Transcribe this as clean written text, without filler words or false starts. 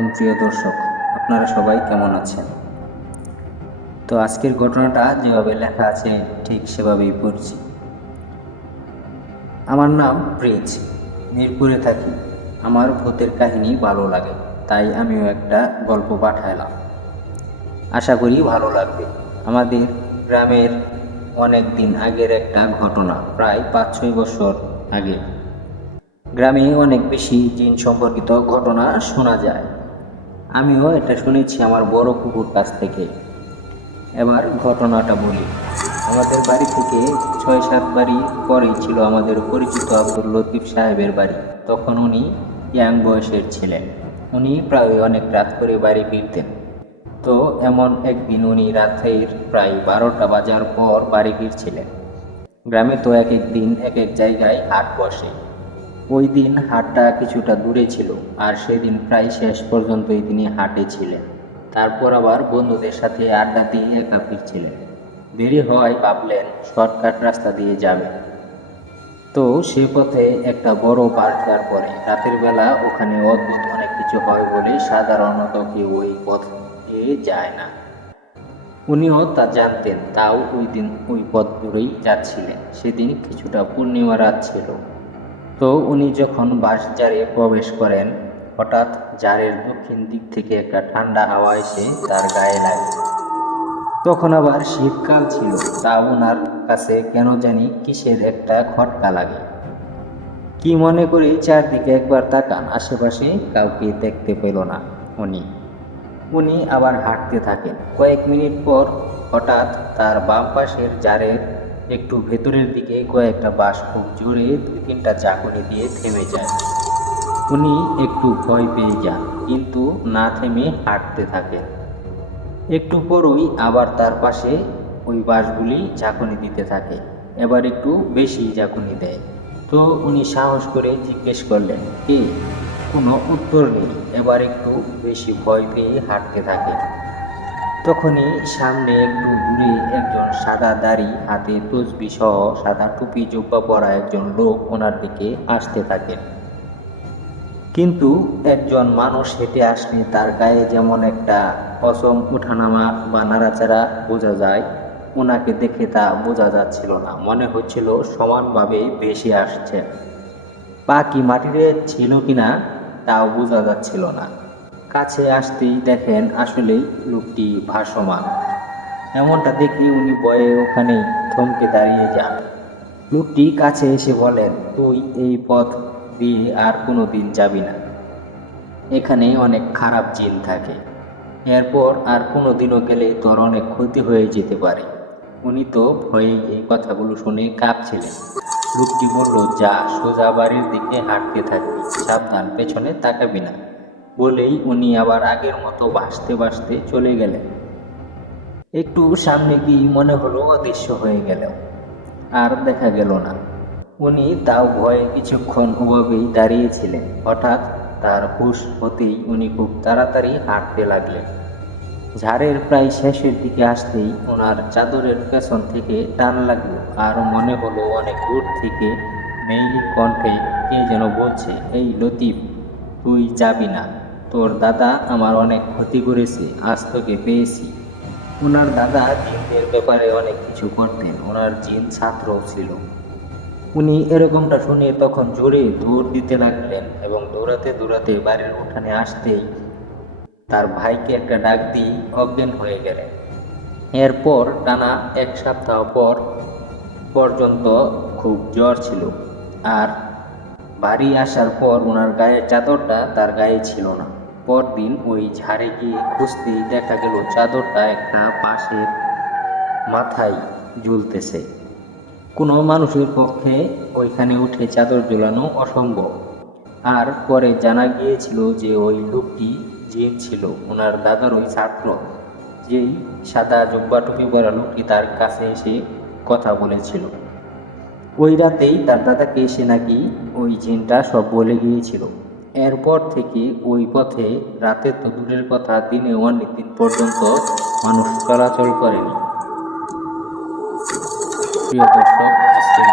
আলাইকুম প্রিয় দর্শক, আপনারা সবাই কেমন আছেন? তো আজকের ঘটনাটা যেভাবে লেখা আছে ঠিক সেভাবেই পড়ছি। আমার নাম প্রিন্স, মিরপুরে থাকি। আমার ভূতের কাহিনী ভালো লাগে, তাই আমিও একটা গল্প পাঠালাম। আশা করি ভালো লাগবে। আমাদের গ্রামের অনেক দিন আগের একটা ঘটনা, প্রায় 5-6 বছর আগে। গ্রামে অনেক বেশি জিন সম্পর্কিত ঘটনা শোনা যায়। আমিও এটা শুনেছি আমার বড় কুকুর কাছ থেকে। এবার ঘটনাটা বলি। আমাদের বাড়ি থেকে 6-7 বাড়ি পরেই ছিল আমাদের পরিচিত আব্দুল লতিফ সাহেবের বাড়ি। তখন উনি ইয়াং বয়সের ছিলেন। উনি প্রায় অনেক রাত করে বাড়ি ফিরতেন। তো এমন একদিন উনি রাতের প্রায় 12টা বাজার পর বাড়ি ফিরছিলেন। গ্রামে তো এক এক দিন এক এক জায়গায় হাট বসে। ওই দিন হাটটা কিছুটা দূরে ছিল, আর সেদিন প্রায় শেষ পর্যন্তই তিনি হাটে ছিলেন। তারপর আবার বন্ধুদের সাথে আড্ডা দিয়ে একা ফিরছিলেন। দেরি হওয়ায় ভাবলেন শর্টকাট রাস্তা দিয়ে যাবে। তো সে পথে একটা বড় বাজার পড়ে। রাতের বেলা ওখানে অদ্ভুত অনেক কিছু হয় বলে সাধারণত কেউ ওই পথ দিয়ে যায় না। উনিও তা জানতেন, তাও ওই দিন ওই পথ ধরেই যাচ্ছিলেন। সেদিন কিছুটা পূর্ণিমা রাত ছিল। তো উনি যখন বাঁশঝাড়ে প্রবেশ করেন, হঠাৎ ঝাড়ের দক্ষিণ দিক থেকে একটা ঠান্ডা হাওয়া এসে তার গায়ে লাগে। তখন আবার শীতকাল ছিল, তা ওনার কাছে কেন জানি কিসের একটা খটকা লাগে। কি মনে করে চারদিকে একবার তাকান, আশেপাশে কাউকে দেখতে পেল না উনি। উনি আবার হাঁটতে থাকেন। কয়েক মিনিট পর হঠাৎ তার বাম পাশের জারের একটু ভেতরের দিকে কয়েকটা বাঁশ খুব জোরে 2-3টা ঝাঁকুনি দিয়ে থেমে যায়। উনি একটু ভয় পেয়ে যান, কিন্তু না থেমে হাঁটতে থাকেন। একটু পরই আবার তার পাশে ওই বাঁশগুলি ঝাঁকুনি দিতে থাকে। এবার একটু বেশি ঝাঁকুনি দেয়। তো উনি সাহস করে জিজ্ঞেস করলেন, কে? কোনো উত্তর নেই। এবার একটু বেশি ভয় পেয়ে হাঁটতে থাকে। তখনই সামনে একটু দূরে একজন সাদা দাড়ি, হাতে তসবিহ সহ সাদা টুপি জুব্বা পরা একজন লোক ওনার দিকে আসতে থাকেন। কিন্তু একজন মানুষ হেঁটে আসলে তার গায়ে যেমন একটা অসম ওঠানামা বা নাড়াচাড়া বোঝা যায়, ওনাকে দেখে তা বোঝা যাচ্ছিল না। মনে হচ্ছিল সমানভাবে ভেসে আসছে। পা কি মাটিতে ছিল কিনা তাও বোঝা যাচ্ছিল না। কাছে আসতেই দেখেন আসলেই লোকটি ভাসমান। এমনটা দেখে উনি ভয়ে ওখানেই থমকে দাঁড়িয়ে যান। লোকটি কাছে এসে বলেন, তুই এই পথ দিয়ে আর কোনো দিন যাবি না। এখানে অনেক খারাপ জিন থাকে। এরপর আর কোনো দিনও গেলে তোর অনেক ক্ষতি হয়ে যেতে পারে। উনি তো ভয়ে এই কথাগুলো শুনে কাঁপছিলেন। লোকটি বলল, যা, সোজা বাড়ির দিকে হাঁটতে থাকবি, সাবধান, পেছনে তাকাবি না। বলেই উনি আবার আগের মতো ভাসতে ভাসতে চলে গেলেন। একটু সামনে গিয়ে মনে হলো অদৃশ্য হয়ে গেল, আর দেখা গেল না। উনি তাও ভয়ে কিছুক্ষণ ওভাবেই দাঁড়িয়েছিলেন। হঠাৎ তার হুঁশ হতেই উনি খুব তাড়াতাড়ি হাঁটতে লাগলেন। ঝাড়ের প্রায় শেষের দিকে আসতেই ওনার চাদরের পেছন থেকে টান লাগলো, আর মনে হলো অনেক দূর থেকে মেয়েলি কণ্ঠে কে যেন বলছে, এই লতিফ, তুই যাবি না। তোর দাদা আমার অনেক ক্ষতি করেছে, আজ তোকে পেয়েছি। ওনার দাদা জিনদের ব্যাপারে অনেক কিছু করতেন, ওনার জিন ছাত্রও ছিল। উনি এরকমটা শুনে তখন জোরে দৌড় দিতে লাগলেন, এবং দৌড়াতে দৌড়াতে বাড়ির উঠানে আসতেই তার ভাইকে একটা ডাক দিয়ে অজ্ঞান হয়ে গেলেন। এরপর টানা 1 সপ্তাহ পর্যন্ত খুব জ্বর ছিল। আর বাড়ি আসার পর ওনার গায়ের চাদরটা তার গায়ে ছিল না। পরদিন ওই ঝাড়ে গিয়ে খুঁজতেই দেখা গেল চাদরটা একটা বাঁশের মাথায় ঝুলতেছে। কোনো মানুষের পক্ষে ওইখানে উঠে চাদর ঝোলানো অসম্ভব। আর পরে জানা গিয়েছিল যে ওই লোকটি জিন ছিল ওনার দাদার ওই ছাত্র, যেই সাদা জুব্বা টুপি পরা লোকটি তার কাছে এসে কথা বলেছিল। ওই রাতেই তার দাদাকে এসে নাকি ওই জিনটা সব বলে গিয়েছিল। এরপর থেকে ওই পথে রাতে তো দূরের কথা, দিনে অনেক দিন পর্যন্ত মানুষ চলাচল করেনি। প্রিয় দর্শক, আজকের